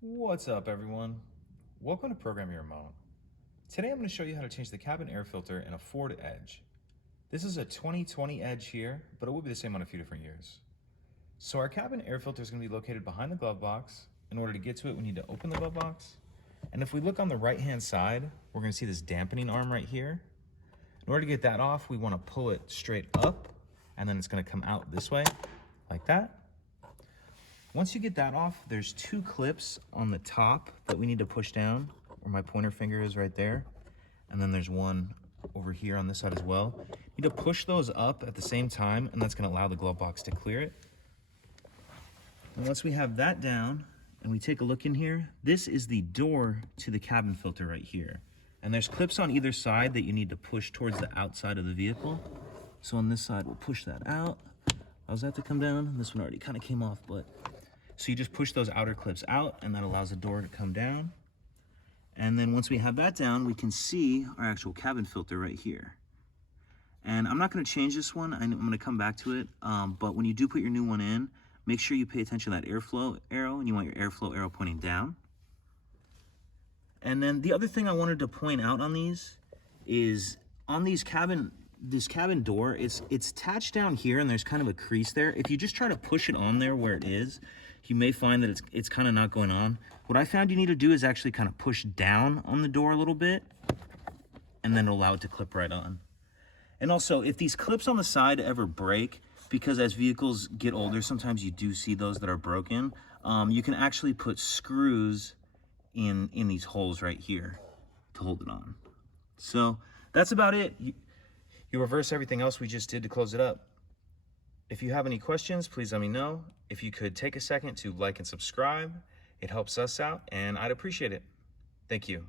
What's up, everyone? Welcome to Program Your Remote. Today I'm going to show you how to change the cabin air filter in a Ford Edge. This is a 2020 Edge here, but it will be the same on a few different years. So our cabin air filter is going to be located behind the glove box. In order to get to it, we need to open the glove box. And if we look on the right-hand side, we're going to see this dampening arm right here. In order to get that off, we want to pull it straight up, and then it's going to come out this way, like that. Once you get that off, there's two clips on the top that we need to push down, where my pointer finger is right there. And then there's one over here on this side as well. You need to push those up at the same time, and that's gonna allow the glove box to clear it. And once we have that down, and we take a look in here, this is the door to the cabin filter right here. And there's clips on either side that you need to push towards the outside of the vehicle. So on this side, we'll push that out. Allows that to come down. This one already kind of came off, but so you just push those outer clips out, and that allows the door to come down. And then once we have that down, we can see our actual cabin filter right here. And I'm not going to change this one. I'm going to come back to it. But when you do put your new one in, make sure you pay attention to that airflow arrow, and you want your airflow arrow pointing down. And then the other thing I wanted to point out on these is on these this cabin door, it's attached down here, and there's kind of a crease there. If you just try to push it on there where it is, you may find that it's kind of not going on. What I found you need to do is actually kind of push down on the door a little bit, and then allow it to clip right on. And also, if these clips on the side ever break, because as vehicles get older, sometimes you do see those that are broken, you can actually put screws in these holes right here to hold it on. So that's about it. You reverse everything else we just did to close it up. If you have any questions, please let me know. If you could take a second to like and subscribe, it helps us out, and I'd appreciate it. Thank you.